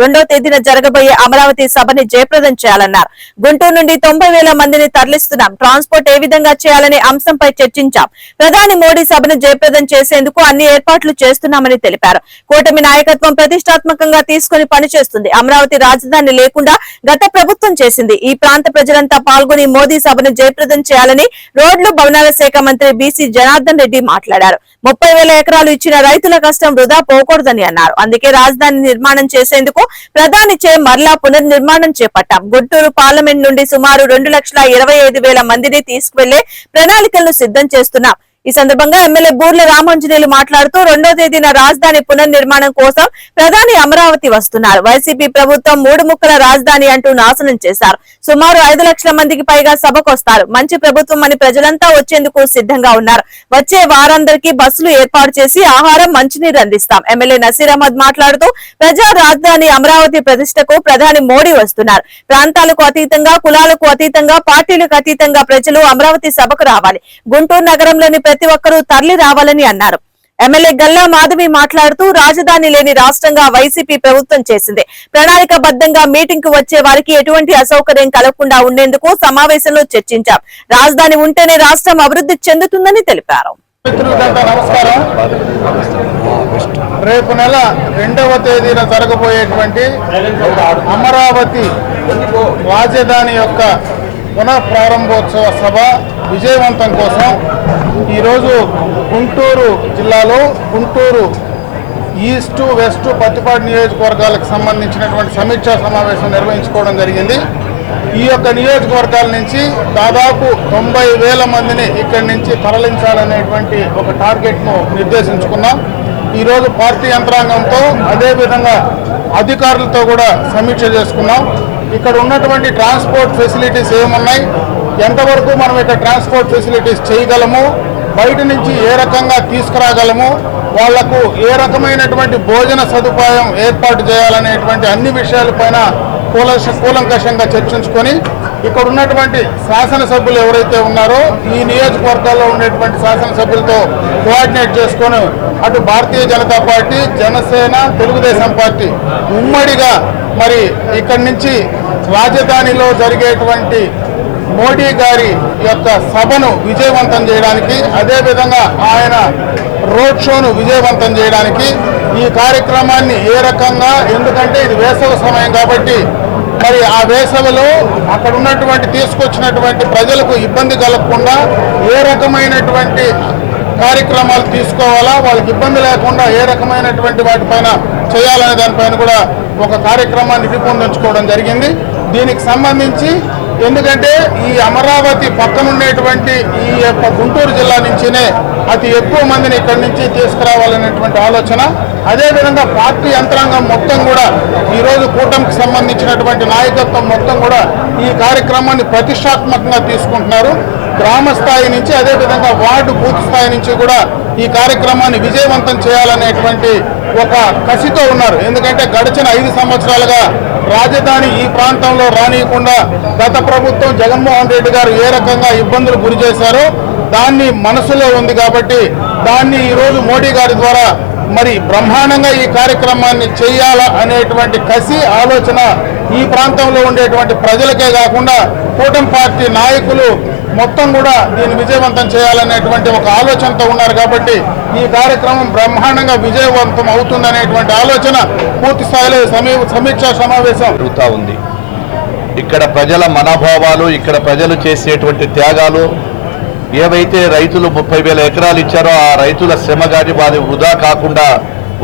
రెండో తేదీన జరగబోయే అమరావతి సభని జయప్రదం చేయాలన్నారు. గుంటూరు నుండి తొంభై వేల మందిని తరలిస్తున్నాం. ట్రాన్స్పోర్ట్ ఏ విధంగా చేయాలనే అంశంపై చర్చించాం. ప్రధాని మోడీ సభను జయప్రదం చేసేందుకు అన్ని ఏర్పాట్లు చేస్తున్నామని తెలిపారు. కూటమి నాయకత్వం ప్రతిష్టాత్మకంగా తీసుకుని పనిచేస్తుంది. అమరావతి రాజధాని లేకుండా గత ప్రభుత్వం చేసింది. ఈ ప్రాంత ప్రజలంతా పాల్గొని మోదీ సభను జయప్రదం చేయాలని రోడ్లు భవనాల శాఖ మంత్రి బీసీ జనార్దన్ రెడ్డి మాట్లాడారు. ముప్పై వేల ఎకరాలు ఇచ్చిన రైతుల కష్టం వృధా పోకూడదని అన్నారు. అందుకే రాజధాని నిర్మాణం చేసేందుకు ప్రధానిచే మరలా పునర్నిర్మాణం చేపట్టాం. గుంటూరు పార్లమెంట్ నుండి సుమారు రెండు లక్షల ఇరవై ఐదు వేల మందిని తీసుకువెళ్ళే ప్రణాళికలను సిద్ధం చేస్తున్నాం. ఈ సందర్భంగా ఎమ్మెల్యే బూర్ల రామాంజనేయులు మాట్లాడుతూ రెండో తేదీన రాజధాని పునర్నిర్మాణం కోసం ప్రధాని అమరావతి వస్తున్నారు. వైసీపీ ప్రభుత్వం మూడు ముక్కల రాజధాని అంటూ నాశనం చేశారు. సుమారు ఐదు లక్షల మందికి పైగా సభకు వస్తారు. మంచి ప్రభుత్వం అని ప్రజలంతా వచ్చేందుకు సిద్ధంగా ఉన్నారు. వచ్చే వారందరికీ బస్సులు ఏర్పాటు చేసి ఆహారం మంచినీరు అందిస్తాం. ఎమ్మెల్యే నసీర్ అహ్మద్ మాట్లాడుతూ ప్రజా రాజధాని అమరావతి ప్రతిష్టకు ప్రధాని మోడీ వస్తున్నారు. ప్రాంతాలకు అతీతంగా కులాలకు అతీతంగా పార్టీలకు అతీతంగా ప్రజలు అమరావతి సభకు రావాలి. గుంటూరు నగరంలోని ప్రతి ఒక్కరూ తరలి రావాలని అన్నారు. ఎమ్మెల్యే గల్లా మాధవి మాట్లాడుతూ రాజధాని లేని రాష్ట్రంగా వైసీపీ ప్రభుత్వం చేసింది. ప్రణాళికబద్ధంగా మీటింగ్కు వచ్చే వారికి ఎటువంటి అసౌకర్యం కలగకుండా ఉండేందుకు సమావేశంలో చర్చించాం. రాజధాని ఉంటేనే రాష్ట్రం అభివృద్ధి చెందుతుందని తెలిపారు. రేపు నెల రెండవ తేదీన జరగబోయేటువంటి అమరావతి రాజధాని యొక్క పునః ప్రారంభోత్సవ సభ విజయవంతం కోసం ఈరోజు గుంటూరు జిల్లాలో గుంటూరు ఈస్టు వెస్ట్ పత్తిపాడు నియోజకవర్గాలకు సంబంధించినటువంటి సమీక్షా సమావేశం నిర్వహించుకోవడం జరిగింది. ఈ యొక్క నియోజకవర్గాల నుంచి దాదాపు తొంభై వేల మందిని ఇక్కడి నుంచి తరలించాలనేటువంటి ఒక టార్గెట్ను నిర్దేశించుకున్నాం. ఈరోజు పార్టీ యంత్రాంగంతో అదేవిధంగా అధికారులతో కూడా సమీక్ష చేసుకున్నాం. ఇక్కడ ఉన్నటువంటి ట్రాన్స్పోర్ట్ ఫెసిలిటీస్ ఏమున్నాయి? ఎంతవరకు మనం ఇక్కడ ట్రాన్స్పోర్ట్ ఫెసిలిటీస్ చేయగలము? బయట నుంచి ఏ రకంగా తీసుకురాగలము? వాళ్ళకు ఏ రకమైనటువంటి భోజన సదుపాయం ఏర్పాటు చేయాలనేటువంటి అన్ని విషయాలపైన కూల కూలంకషంగా చర్చించుకొని ఇక్కడ ఉన్నటువంటి శాసనసభ్యులు ఎవరైతే ఉన్నారో ఈ నియోజకవర్గాల్లో ఉండేటువంటి శాసనసభ్యులతో కోఆర్డినేట్ చేసుకొని అటు భారతీయ జనతా పార్టీ జనసేన తెలుగుదేశం పార్టీ ఉమ్మడిగా మరి ఇక్కడి నుంచి రాజధానిలో జరిగేటువంటి మోడీ గారి యొక్క సభను విజయవంతం చేయడానికి అదేవిధంగా ఆయన రోడ్ షోను విజయవంతం చేయడానికి ఈ కార్యక్రమాన్ని ఏ రకంగా ఎందుకంటే ఇది వేసవ సమయం కాబట్టి మరి ఆ వేసవిలో అక్కడ ఉన్నటువంటి తీసుకొచ్చినటువంటి ప్రజలకు ఇబ్బంది కలగకుండా ఏ రకమైనటువంటి కార్యక్రమాలు తీసుకోవాలా వాళ్ళకి ఇబ్బంది లేకుండా ఏ రకమైనటువంటి వాటిపైన చేయాలనే దానిపైన కూడా ఒక కార్యక్రమాన్ని రూపొందించుకోవడం జరిగింది. దీనికి సంబంధించి ఎందుకంటే ఈ అమరావతి పక్కనుండేటువంటి ఈ యొక్క గుంటూరు జిల్లా నుంచినే అతి ఎక్కువ మందిని ఇక్కడి నుంచి తీసుకురావాలనేటువంటి ఆలోచన. అదేవిధంగా పార్టీ యంత్రాంగం మొత్తం కూడా ఈరోజు కూటమికి సంబంధించినటువంటి నాయకత్వం మొత్తం కూడా ఈ కార్యక్రమాన్ని ప్రతిష్టాత్మకంగా తీసుకుంటున్నారు. గ్రామ స్థాయి నుంచి అదేవిధంగా వార్డు బూత్ స్థాయి నుంచి కూడా ఈ కార్యక్రమాన్ని విజయవంతం చేయాలనేటువంటి ఒక కసితో ఉన్నారు. ఎందుకంటే గడిచిన ఐదు సంవత్సరాలుగా రాజధాని ఈ ప్రాంతంలో రానియకుండా గత ప్రభుత్వం జగన్మోహన్ రెడ్డి గారు ఏ రకంగా ఇబ్బందులు గురి చేశారో దాన్ని మనసులో ఉంది కాబట్టి దాన్ని ఈరోజు మోడీ గారి ద్వారా మరి బ్రహ్మాండంగా ఈ కార్యక్రమాన్ని చేయాలా అనేటువంటి కసి ఆలోచన ఈ ప్రాంతంలో ఉండేటువంటి ప్రజలకే కాకుండా కూటమి పార్టీ నాయకులు మొత్తం కూడా దీన్ని విజయవంతం చేయాలనేటువంటి ఒక ఆలోచనతో ఉన్నారు కాబట్టి ఈ కార్యక్రమం బ్రహ్మాండంగా విజయవంతం అవుతుందనేటువంటి ఆలోచన పూర్తి స్థాయిలో సమీక్షా సమావేశం జరుగుతూ ఉంది. ఇక్కడ ప్రజల మనోభావాలు ఇక్కడ ప్రజలు చేసేటువంటి త్యాగాలు ఏవైతే రైతులు ముప్పై వేల ఎకరాలు ఇచ్చారో ఆ రైతుల శ్రమ కానీ వారి వృధా కాకుండా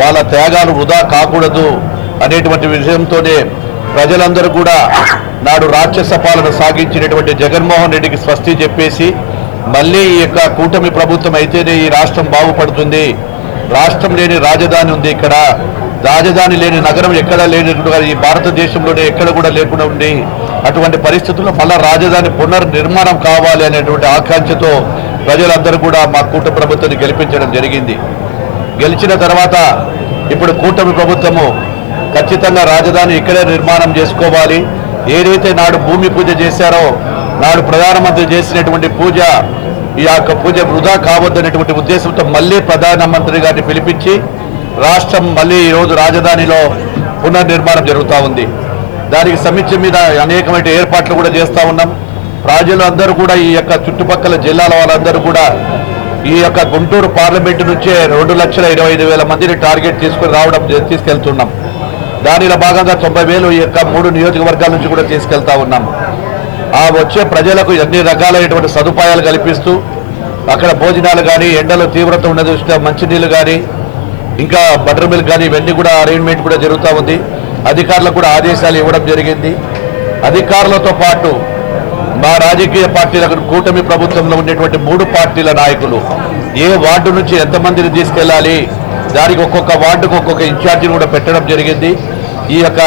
వాళ్ళ త్యాగాలు వృధా కాకూడదు అనేటువంటి విషయంతోనే ప్రజలందరూ కూడా నాడు రాక్షస పాలన సాగించినటువంటి జగన్మోహన్ రెడ్డికి స్వస్తి చెప్పేసి మళ్ళీ ఈ యొక్క కూటమి ప్రభుత్వం అయితేనే ఈ రాష్ట్రం బాగుపడుతుంది. రాష్ట్రం లేని రాజధాని ఉంది ఇక్కడ. రాజధాని లేని నగరం ఎక్కడా లేనట్టుగా ఈ భారతదేశంలోనే ఎక్కడ కూడా లేకుండా ఉంది. అటువంటి పరిస్థితుల్లో మళ్ళా రాజధాని పునర్నిర్మాణం కావాలి అనేటువంటి ఆకాంక్షతో ప్రజలందరూ కూడా మా కూటమి ప్రభుత్వాన్ని గెలిపించడం జరిగింది. గెలిచిన తర్వాత ఇప్పుడు కూటమి ప్రభుత్వము ఖచ్చితంగా రాజధాని ఇక్కడే నిర్మాణం చేసుకోవాలి. ఏదైతే నాడు భూమి పూజ చేశారో నాడు ప్రధానమంత్రి చేసినటువంటి పూజ ఈ యొక్క పూజ వృధా కావద్దనేటువంటి ఉద్దేశంతో మళ్ళీ ప్రధానమంత్రి గారిని పిలిపించి రాష్ట్రం మళ్ళీ ఈరోజు రాజధానిలో పునర్నిర్మాణం జరుగుతూ ఉంది. దానికి సమీక్ష మీద అనేకమైన ఏర్పాట్లు కూడా చేస్తూ ఉన్నాం. ప్రజలు అందరూ కూడా ఈ యొక్క చుట్టుపక్కల జిల్లాల వాళ్ళందరూ కూడా ఈ యొక్క గుంటూరు పార్లమెంటు నుంచే రెండు లక్షల ఇరవై ఐదు వేల మందిని టార్గెట్ తీసుకుని రావడం తీసుకెళ్తున్నాం. దానిలో భాగంగా తొంభై వేలు ఈ యొక్క మూడు నియోజకవర్గాల నుంచి కూడా తీసుకెళ్తా ఉన్నాం. ఆ వచ్చే ప్రజలకు అన్ని రకాలైనటువంటి సదుపాయాలు కల్పిస్తూ అక్కడ భోజనాలు కానీ ఎండలో తీవ్రత ఉన్న దృష్ట్యా మంచినీళ్ళు కానీ ఇంకా బటర్ మిల్క్ కానీ ఇవన్నీ కూడా అరేంజ్మెంట్ కూడా జరుగుతూ ఉంది. అధికారులకు కూడా ఆదేశాలు ఇవ్వడం జరిగింది. అధికారులతో పాటు మా రాజకీయ పార్టీలకు కూటమి ప్రభుత్వంలో ఉండేటువంటి మూడు పార్టీల నాయకులు ఏ వార్డు నుంచి ఎంతమందిని తీసుకెళ్ళాలి దానికి ఒక్కొక్క వార్డుకు ఒక్కొక్క ఇన్ఛార్జిని కూడా పెట్టడం జరిగింది. ఈ యొక్క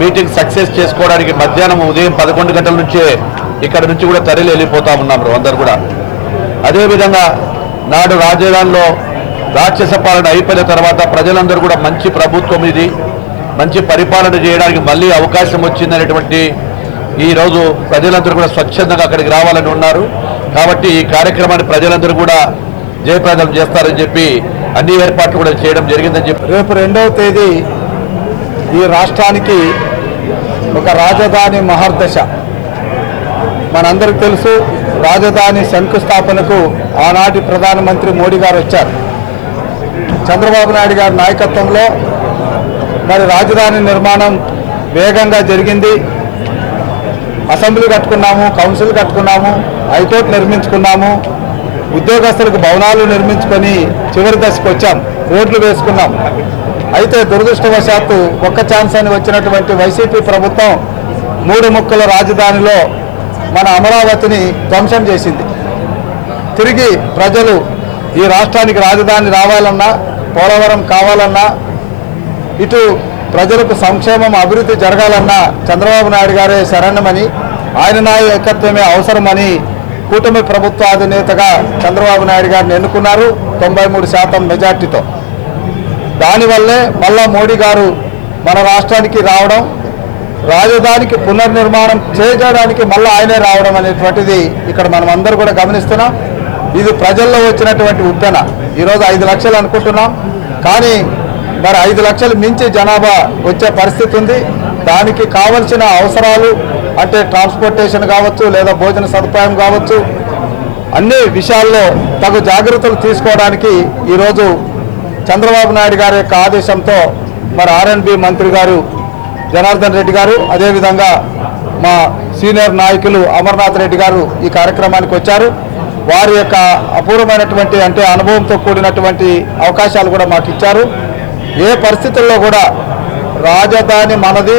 మీటింగ్ సక్సెస్ చేసుకోవడానికి మధ్యాహ్నం ఉదయం పదకొండు గంటల నుంచే ఇక్కడ నుంచి కూడా తరలి వెళ్ళిపోతా ఉన్నాం అందరు కూడా. అదేవిధంగా నాడు రాజధానిలో రాక్షస పాలన అయిపోయిన తర్వాత ప్రజలందరూ కూడా మంచి ప్రభుత్వం ఇది. మంచి పరిపాలన చేయడానికి మళ్ళీ అవకాశం వచ్చిందనేటువంటి ఈ రోజు ప్రజలందరూ కూడా స్వచ్ఛందంగా అక్కడికి రావాలని ఉన్నారు. కాబట్టి ఈ కార్యక్రమాన్ని ప్రజలందరూ కూడా జయప్రదం చేస్తారని చెప్పి అన్ని ఏర్పాట్లు కూడా చేయడం జరిగిందని చెప్పి రేపు రెండవ తేదీ ఈ రాష్ట్రానికి ఒక రాజధాని మహర్దశ. మనందరికి తెలుసు రాజధాని శంకుస్థాపనకు ఆనాటి ప్రధానమంత్రి మోడీ గారు వచ్చారు. చంద్రబాబు నాయుడు గారి నాయకత్వంలో మరి రాజధాని నిర్మాణం వేగంగా జరిగింది. అసెంబ్లీ కట్టుకున్నాము కౌన్సిల్ కట్టుకున్నాము హైకోర్టు నిర్మించుకున్నాము. ఉద్యోగస్తులకు భవనాలు నిర్మించుకొని చివరి దశకు వచ్చాం. ఓట్లు వేసుకున్నాం. అయితే దురదృష్టవశాత్తు ఒక్క ఛాన్స్ అని వచ్చినటువంటి వైసీపీ ప్రభుత్వం మూడు ముక్కల రాజధానిలో మన అమరావతిని ధ్వంసం చేసింది. తిరిగి ప్రజలు ఈ రాష్ట్రానికి రాజధాని రావాలన్నా పోలవరం కావాలన్నా ఇటు ప్రజలకు సంక్షేమం అభివృద్ధి జరగాలన్నా చంద్రబాబు నాయుడు గారే శరణమని ఆయన నాయకత్వమే అవసరమని కూటమి ప్రభుత్వ అధినేతగా చంద్రబాబు నాయుడు గారిని ఎన్నుకున్నారు తొంభై మూడు శాతం మెజార్టీతో. దానివల్లే మళ్ళా మోడీ గారు మన రాష్ట్రానికి రావడం రాజధానికి పునర్నిర్మాణం చేయడానికి మళ్ళీ ఆయనే రావడం అనేటువంటిది ఇక్కడ మనం అందరూ కూడా గమనిస్తున్నాం. ఇది ప్రజల్లో వచ్చినటువంటి ఉప్పెన. ఈరోజు ఐదు లక్షలు అనుకుంటున్నాం. కానీ మరి ఐదు లక్షలు మించి జనాభా వచ్చే పరిస్థితి ఉంది. దానికి కావలసిన అవసరాలు అంటే ట్రాన్స్పోర్టేషన్ కావచ్చు లేదా భోజన సదుపాయం కావచ్చు అన్ని విషయాల్లో తగు జాగ్రత్తలు తీసుకోవడానికి ఈరోజు చంద్రబాబు నాయుడు గారి యొక్క ఆదేశంతో మరి ఆర్ఎన్బి మంత్రి గారు జనార్దన్ రెడ్డి గారు అదేవిధంగా మా సీనియర్ నాయకులు అమర్నాథ్ రెడ్డి గారు ఈ కార్యక్రమానికి వచ్చారు. వారి యొక్క అపూర్వమైనటువంటి అంటే అనుభవంతో కూడినటువంటి అవకాశాలు కూడా మాకు ఇచ్చారు. ఏ పరిస్థితుల్లో కూడా రాజధాని మనది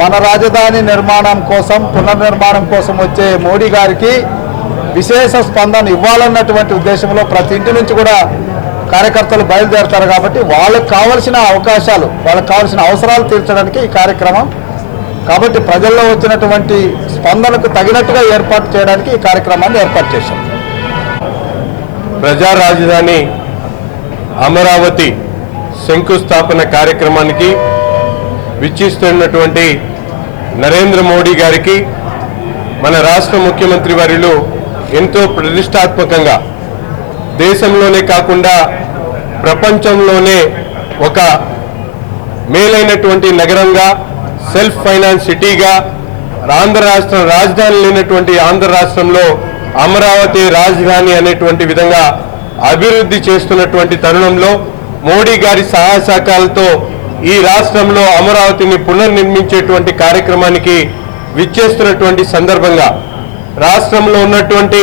మన రాజధాని నిర్మాణం కోసం పునర్నిర్మాణం కోసం వచ్చే మోడీ గారికి విశేష స్పందన ఇవ్వాలన్నటువంటి ఉద్దేశంలో ప్రతి ఇంటి నుంచి కూడా కార్యకర్తలు బయలుదేరుతారు కాబట్టి వాళ్ళకు కావలసిన అవకాశాలు వాళ్ళకి కావలసిన అవసరాలు తీర్చడానికి ఈ కార్యక్రమం కాబట్టి ప్రజల్లో వచ్చినటువంటి స్పందనకు తగినట్టుగా ఏర్పాటు చేయడానికి ఈ కార్యక్రమాన్ని ఏర్పాటు చేశాం ప్రజా రాజధాని అమరావతి శంకుస్థాపన కార్యక్రమానికి విచ్చిస్తున్నటువంటి నరేంద్ర మోడీ గారికి మన రాష్ట్ర ముఖ్యమంత్రి వారిలో ఎంతో ప్రతిష్టాత్మకంగా దేశంలోనే కాకుండా ప్రపంచంలోనే ఒక మేలైనటువంటి నగరంగా సెల్ఫ్ ఫైనాన్స్ సిటీగా ఆంధ్ర రాష్ట్రం రాజధాని లేనటువంటి ఆంధ్ర రాష్ట్రంలో అమరావతి రాజధాని అనేటువంటి విధంగా అభివృద్ధి చేస్తున్నటువంటి తరుణంలో మోడీ గారి సహాయ సహకారాలతో ఈ రాష్ట్రంలో అమరావతిని పునర్నిర్మించేటువంటి కార్యక్రమానికి విచ్చేస్తున్నటువంటి సందర్భంగా రాష్ట్రంలో ఉన్నటువంటి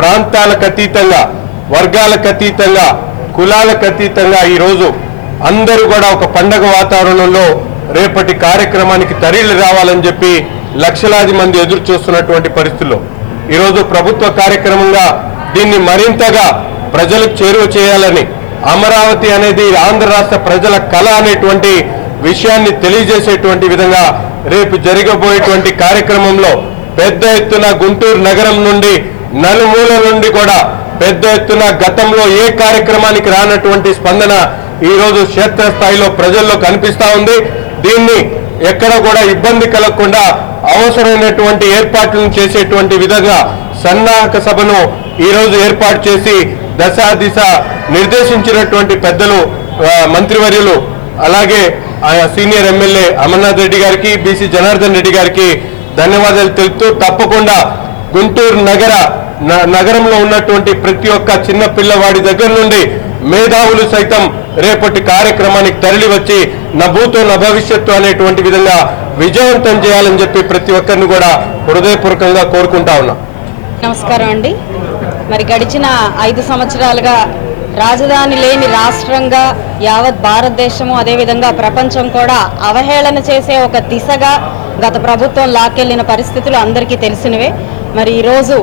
ప్రాంతాలకు అతీతంగా వర్గాలకు అతీతంగా కులాలకు అతీతంగా ఈరోజు అందరూ కూడా ఒక పండగ వాతావరణంలో రేపటి కార్యక్రమానికి తరలి రావాలని చెప్పి లక్షలాది మంది ఎదురు చూస్తున్నటువంటి పరిస్థితుల్లో ఈరోజు ప్రభుత్వ కార్యక్రమంగా దీన్ని మరింతగా ప్రజలకు చేరువ చేయాలని అమరావతి అనేది ఆంధ్ర రాష్ట్ర ప్రజల కళ అనేటువంటి విషయాన్ని తెలియజేసేటువంటి విధంగా రేపు జరగబోయేటువంటి కార్యక్రమంలో పెద్ద ఎత్తున గుంటూరు నగరం నుండి నలుమూల నుండి కూడా పెద్ద ఎత్తున గతంలో ఏ కార్యక్రమానికి రానటువంటి స్పందన ఈ రోజు క్షేత్రస్థాయిలో ప్రజల్లో కనిపిస్తా ఉంది. దీన్ని ఎక్కడ కూడా ఇబ్బంది కలగకుండా అవసరమైనటువంటి ఏర్పాట్లను చేసేటువంటి విధంగా సన్నాహక సభను ఈ రోజు ఏర్పాటు చేసి దశ దిశ నిర్దేశించినటువంటి పెద్దలు మంత్రివర్యులు అలాగే ఆయా సీనియర్ ఎమ్మెల్యే అమర్నాథ్ రెడ్డి గారికి బీసీ జనార్దన్ రెడ్డి గారికి ధన్యవాదాలు తెలుపుతూ తప్పకుండా గుంటూరు నగర న- నగరంలో ఉన్నటువంటి ప్రతి ఒక్క చిన్న పిల్లవాడి దగ్గర నుండి మేధావులు సైతం రేపటి కార్యక్రమానికి తరలి వచ్చి నా భూతో నా భవిష్యత్తు అనేటువంటి విధంగా విజయవంతం చేయాలని చెప్పి ప్రతి ఒక్కరిని కూడా హృదయపూర్వకంగా కోరుకుంటా ఉన్నా. నమస్కారం అండి. మరి గడిచిన ఐదు సంవత్సరాలుగా రాజధాని లేని రాష్ట్రంగా యావత్ భారతదేశము అదేవిధంగా ప్రపంచం కూడా అవహేళన చేసే ఒక దిశగా గత ప్రభుత్వం లాక్కెళ్ళిన పరిస్థితులు అందరికీ తెలిసినవే. మరి ఈరోజు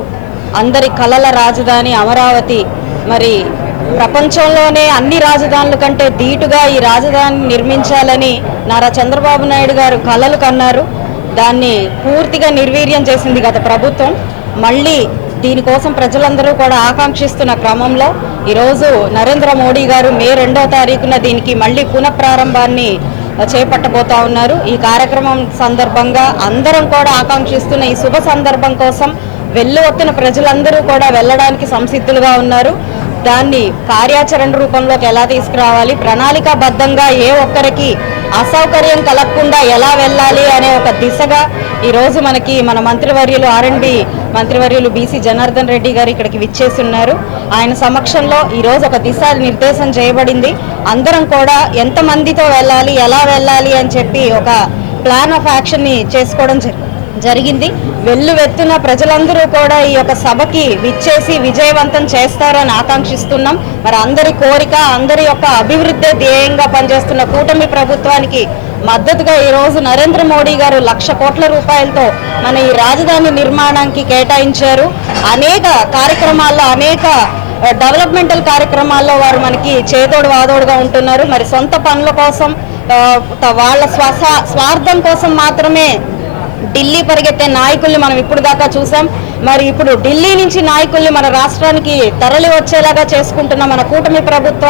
అందరి కలల రాజధాని అమరావతి మరి ప్రపంచంలోనే అన్ని రాజధానుల కంటే ధీటుగా ఈ రాజధాని నిర్మించాలని నారా చంద్రబాబు నాయుడు గారు కలలు కన్నారు. దాన్ని పూర్తిగా నిర్వీర్యం చేసింది గత ప్రభుత్వం. మళ్ళీ దీనికోసం ప్రజలందరూ కూడా ఆకాంక్షిస్తున్న క్రమంలో ఈరోజు నరేంద్ర మోడీ గారు మే రెండో తారీఖున దీనికి మళ్ళీ పునఃప్రారంభాన్ని చేపట్టబోతా ఉన్నారు. ఈ కార్యక్రమం సందర్భంగా అందరం కూడా ఆకాంక్షిస్తున్న ఈ శుభ సందర్భం కోసం వెల్లువత్తిన ప్రజలందరూ కూడా వెళ్ళడానికి సంసిద్ధులుగా ఉన్నారు. దాన్ని కార్యాచరణ రూపంలోకి ఎలా తీసుకురావాలి? ప్రణాళికాబద్ధంగా ఏ ఒక్కరికి అసౌకర్యం కలగకుండా ఎలా వెళ్ళాలి అనే ఒక దిశగా ఈరోజు మనకి మన మంత్రివర్యులు ఆర్ఎండ్బి మంత్రివర్యులు బీసీ జనార్దన్ రెడ్డి గారు ఇక్కడికి విచ్చేసి ఉన్నారు ఆయన సమక్షంలో ఈరోజు ఒక దిశ నిర్దేశం చేయబడింది. అందరం కూడా ఎంతమందితో వెళ్ళాలి ఎలా వెళ్ళాలి అని చెప్పి ఒక ప్లాన్ ఆఫ్ యాక్షన్ని చేసుకోవడం జరిగింది. జరిగింది. వెల్లువెత్తున ప్రజలందరూ కూడా ఈ యొక్క సభకి విచ్చేసి విజయవంతం చేస్తారని ఆకాంక్షిస్తున్నాం. మరి అందరి కోరిక అందరి యొక్క అభివృద్ధి ధ్యేయంగా పనిచేస్తున్న కూటమి ప్రభుత్వానికి మద్దతుగా ఈరోజు నరేంద్ర మోడీ గారు లక్ష కోట్ల రూపాయలతో మన ఈ రాజధాని నిర్మాణానికి కేటాయించారు. అనేక కార్యక్రమాల్లో అనేక డెవలప్మెంటల్ కార్యక్రమాల్లో వారు మనకి చేదోడు వాదోడుగా ఉంటున్నారు. మరి సొంత పనుల కోసం వాళ్ళ స్వస స్వార్థం కోసం మాత్రమే ఢిల్లీ పరిగెత్తే నాయకుల్ని మనం ఇప్పుడు దాకా చూసాం. మరి ఇప్పుడు ఢిల్లీ నుంచి నాయకుల్ని మన రాష్ట్రానికి తరలి వచ్చేలాగా చేసుకుంటున్న మన కూటమి ప్రభుత్వ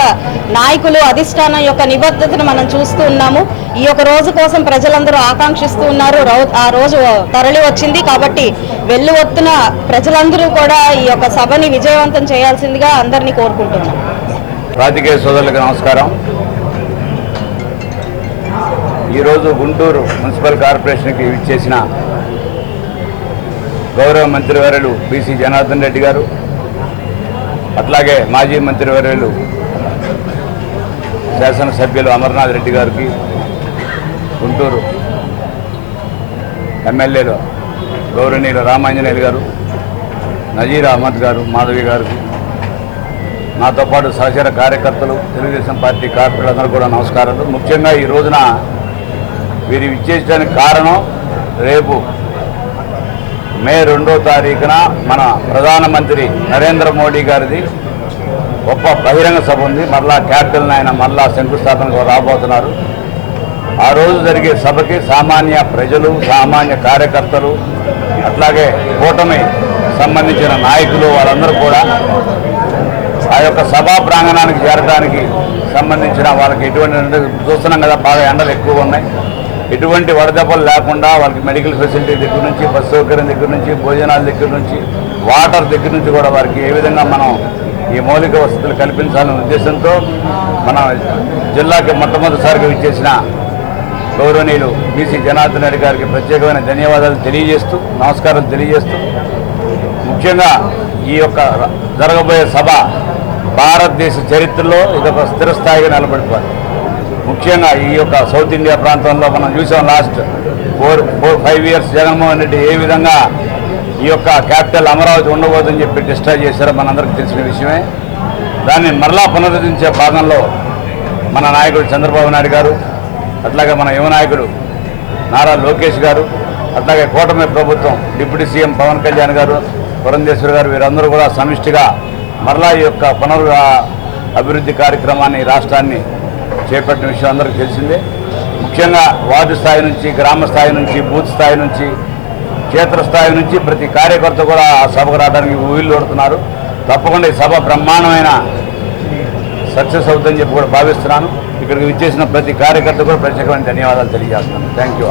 నాయకులు అధిష్టానం యొక్క నిబద్ధతను మనం చూస్తూ ఉన్నాము. ఈ యొక్క రోజు కోసం ప్రజలందరూ ఆకాంక్షిస్తూ ఉన్నారు. రౌ- ఆ రోజు తరలి వచ్చింది కాబట్టి వెళ్ళి వెల్లువత్తున ప్రజలందరూ కూడా ఈ యొక్క సభని విజయవంతం చేయాల్సిందిగా అందరినీ కోరుకుంటున్నాం. రాజకీయ సోదరులకు నమస్కారం. ఈరోజు గుంటూరు మున్సిపల్ కార్పొరేషన్కి ఇచ్చేసిన గౌరవ మంత్రివర్యులు బీసీ జనార్దన్ రెడ్డి గారు అట్లాగే మాజీ మంత్రివర్యులు శాసనసభ్యులు అమర్నాథ్ రెడ్డి గారికి గుంటూరు ఎమ్మెల్యేలు గౌరవనీయులు రామాంజనేయులు గారు నజీర్ అహ్మద్ గారు మాధవి గారికి నాతో పాటు సహచర కార్యకర్తలు తెలుగుదేశం పార్టీ కార్పొరేటర్లందరూ కూడా నమస్కారాలు. ముఖ్యంగా ఈ రోజున వీరు విచ్చేయడానికి కారణం రేపు మే రెండో తారీఖున మన ప్రధానమంత్రి నరేంద్ర మోడీ గారిది గొప్ప బహిరంగ సభ ఉంది. మరలా క్యాపిటల్ ఆయన మరలా శంకుస్థాపనకు రాబోతున్నారు. ఆ రోజు జరిగే సభకి సామాన్య ప్రజలు సామాన్య కార్యకర్తలు అట్లాగే కూటమి సంబంధించిన నాయకులు వాళ్ళందరూ కూడా ఆ యొక్క సభా ప్రాంగణానికి చేరడానికి సంబంధించిన వాళ్ళకి ఎటువంటి చూస్తున్నాం కదా. బాగా ఎండలు ఎక్కువ ఉన్నాయి. ఎటువంటి వడదెబ్బలు లేకుండా వాళ్ళకి మెడికల్ ఫెసిలిటీ దగ్గర నుంచి బస్ సౌకర్యం దగ్గర నుంచి భోజనాల దగ్గర నుంచి వాటర్ దగ్గర నుంచి కూడా వారికి ఏ విధంగా మనం ఈ మౌలిక వసతులు కల్పించాలనే ఉద్దేశంతో మన జిల్లాకి మొట్టమొదటిసారిగా విచ్చేసిన గౌరవనీయులు బీసీ జనార్దన్ రెడ్డి గారికి ప్రత్యేకమైన ధన్యవాదాలు తెలియజేస్తూ నమస్కారం తెలియజేస్తూ ముఖ్యంగా ఈ యొక్క జరగబోయే సభ భారతదేశ చరిత్రలో ఇదొక స్థిరస్థాయిగా నిలబడిపోతుంది ముఖ్యంగా ఈ యొక్క సౌత్ ఇండియా ప్రాంతంలో మనం చూసాం last four four five years Jaganmohan Reddy ఏ విధంగా ఈ యొక్క క్యాపిటల్ అమరావతి ఉండబోదని చెప్పి డిస్ట్రాయ్ చేశారో మనందరికీ తెలిసిన విషయమే. దాన్ని మరలా పునరుద్ధరించే భాగంలో మన నాయకుడు చంద్రబాబు నాయుడు గారు అట్లాగే మన యువ నాయకుడు నారా లోకేష్ గారు అట్లాగే కూటమి ప్రభుత్వం డిప్యూటీ సీఎం పవన్ కళ్యాణ్ గారు పురంధేశ్వర్ గారు వీరందరూ కూడా సమిష్టిగా మరలా ఈ యొక్క పునరు అభివృద్ధి కార్యక్రమాన్ని రాష్ట్రాన్ని చేపట్టిన విషయం అందరికీ తెలిసిందే. ముఖ్యంగా వార్డు స్థాయి నుంచి గ్రామ స్థాయి నుంచి బూత్ స్థాయి నుంచి క్షేత్ర స్థాయి నుంచి ప్రతి కార్యకర్త కూడా ఆ సభకు రావడానికి ఊహిల్లోడుతున్నారు తప్పకుండా ఈ సభ బ్రహ్మాండమైన సక్సెస్ అవుతుందని చెప్పి కూడా భావిస్తున్నాను. ఇక్కడికి విచ్చేసిన ప్రతి కార్యకర్త కూడా ప్రత్యేకమైన ధన్యవాదాలు తెలియజేస్తున్నాను. Thank you